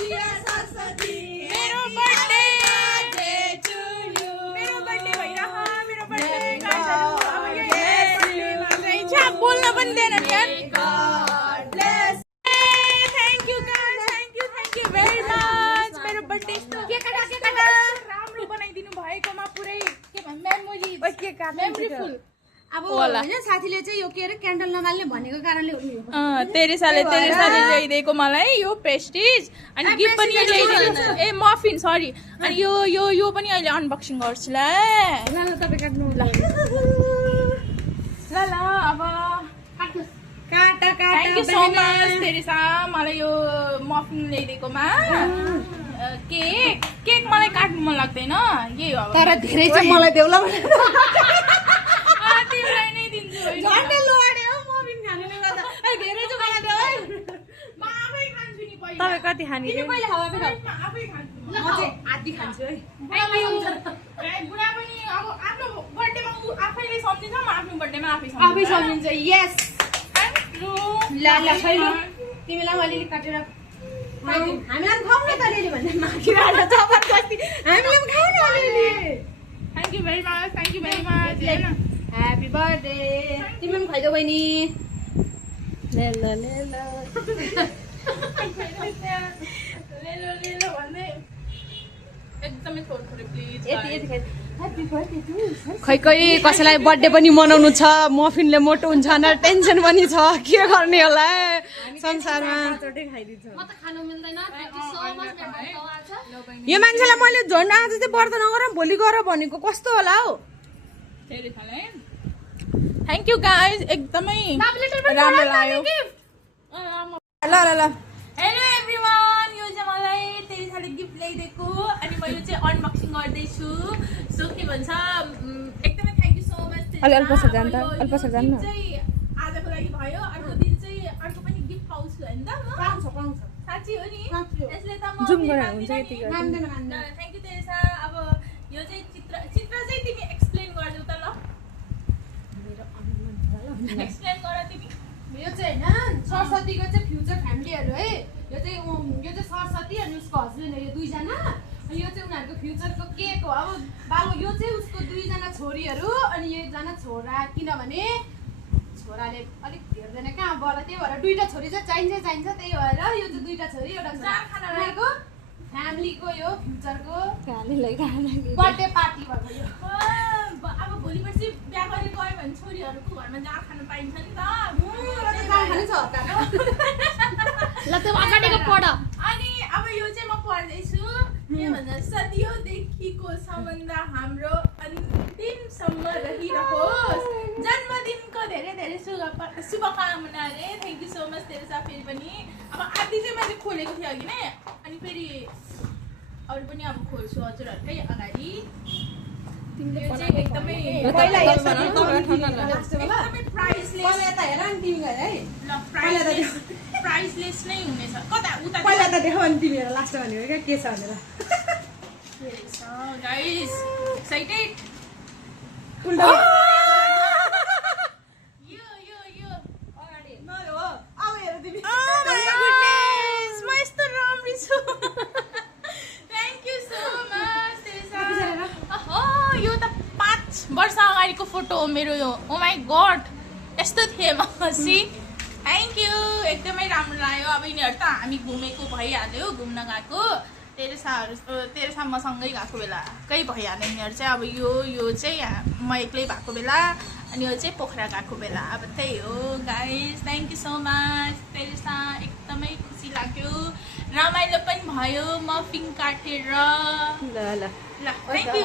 मेरो बर्थडे बोल्न पनि दिएन थ्याङ्क यू भेरी मच मेरो बर्थडे राम्रो बनाइदिनु भएकोमा पुरै के मेमोरीफुल अब हैन साथीले चाहिँ यो के अरे क्यान्डल नबाल्ने भनेको कारणले तेरेसाले ल्याइदिएको मलाई यो प्रेस्टिज अनि गिफ्ट पनि ल्याइदिनु ए मफिन सरी अनि यो पनि अहिले अनबक्सिङ गर्छु ल तपाईँ काट्नु ल अब thank you so much Teresa मलाई यो मफिन ल्याइदिएकोमा केक मलाई काट्नु मन लाग्दैन यही हो तर धेरै चाहिँ मलाई देऊ ल तिमीलाई नै दिन्छु झन्डै लोडे हो मफिन खानुले गर्दा ए धेरै चाहिँ मलाई देऊ है म आफै खान्छु नि पहिला तपाईँ कति खाने तिमी पहिला खाऊ आफै खान्छु म चाहिँ आधी खान्छु है बुढा पनि अब आफ्नो बर्थडेमा आफैले सम्झिन्छ म आफ्नो बर्थडेमा आफै सम्झिन्छ यस ल खै ल तिमीलाई अलिअलि काटेर हामीलाई पनि खाऊ न त अलिअलि भन्दै माथिबाट जबरजस्ती हामीले पनि खाऊ न अलिअलि thank you very much happy birthday तिमी पनि खाइदेऊ बहिनी एकदमै थोरै प्लिज खै कसैलाई बर्थडे पनि मनाउनु छ मफिनले मोटो हुन्छ न टेन्सन पनि छ के गर्ने होला संसारमा यो मान्छेलाई मैले झन् आज चाहिँ व्रत नगर भोलि गर भनेको कस्तो होला हौ थ्याङ्क यू गाइज एकदमै राम्रो लाग्यो ल हेलो एभ्रिवान यो चाहिँ मलाई तेरेसाले गिफ्ट ल्याइदिएको अनि मैले चाहिँ अनबक्सिङ गर्दैछु सो के भन्छ एकदमै थ्याङ्क यू सो मच आजको लागि भयो अर्को दिन चाहिँ अर्को पनि गिफ्ट पाउँछु होइन त म साँच्ची हो नि यसले त म थ्याङ्क यू तेरेसा अब यो चाहिँ चित्र चाहिँ तिमी एक्सप्लेन गरिदेऊ त ल एक्सप्लेन गर तिमी यो चाहिँ होइन सरस्वतीको चाहिँ फ्युचर फ्यामिलीहरू है यो चाहिँ सरस्वती अनि उसको हस्बेन्ड हो यो दुईजना अनि यो चाहिँ उनीहरूको फ्युचरको केक हो अब बाबु यो चाहिँ उसको दुईजना छोरीहरू अनि एकजना छोरा किनभने छोराले अलिक हेर्दैन कहाँ बल त्यही भएर दुईवटा छोरी चाहिँ चाहिन्छ त्यही भएर यो चाहिँ दुईवटा छोरी एउटा उनीहरूको फ्यामिलीको यो फ्युचरको बर्थडे पार्टी भएको यो अब भोलि पर्सि बिहा गरेर गयो भने छोरीहरूको घरमा जाँड खानु पाइन्छ नि त अनि अब यो चाहिँ म पढ्दैछु के भन्छ सदियोदेखिको सम्बन्ध हाम्रो अन्तिमसम्म रहिरहोस् जन्मदिनको धेरै धेरै शुभकामना रे thank you so much Teresa फेरि पनि अब आधी चाहिँ मैले खोलेको थिएँ अघि नै अनि फेरि अरू पनि अब खोल्छु हजुरहरूकै अगाडि एकदमै प्राइसलेस नै हुनेछ कता उता पहिला त देखाउ नि तिमीहरू लास्ट भनेको क्या के छ भनेर गाइस एक्साइटेड म यस्तो राम्री छु thank you so much Teresa यो त 5 वर्ष अगाडिको फोटो हो मेरो यो ओ माई गड यस्तो थिएँ म सी थ्याङ्क यू एकदमै राम्रो लाग्यो अब यिनीहरू त हामी घुमेको भइहाल्यो घुम्न गएको तेरेसा मसँगै गएको बेला कहीँ भइहाल्यो यिनीहरू चाहिँ अब यो चाहिँ म एक्लै भएको बेला अनि यो चाहिँ पोखरा गएको बेला अब त्यही हो guys thank you so much Teresa एकदमै खुसी लाग्यो रमाइलो पनि भयो मफिन काटेर ल थ्याङ्क यू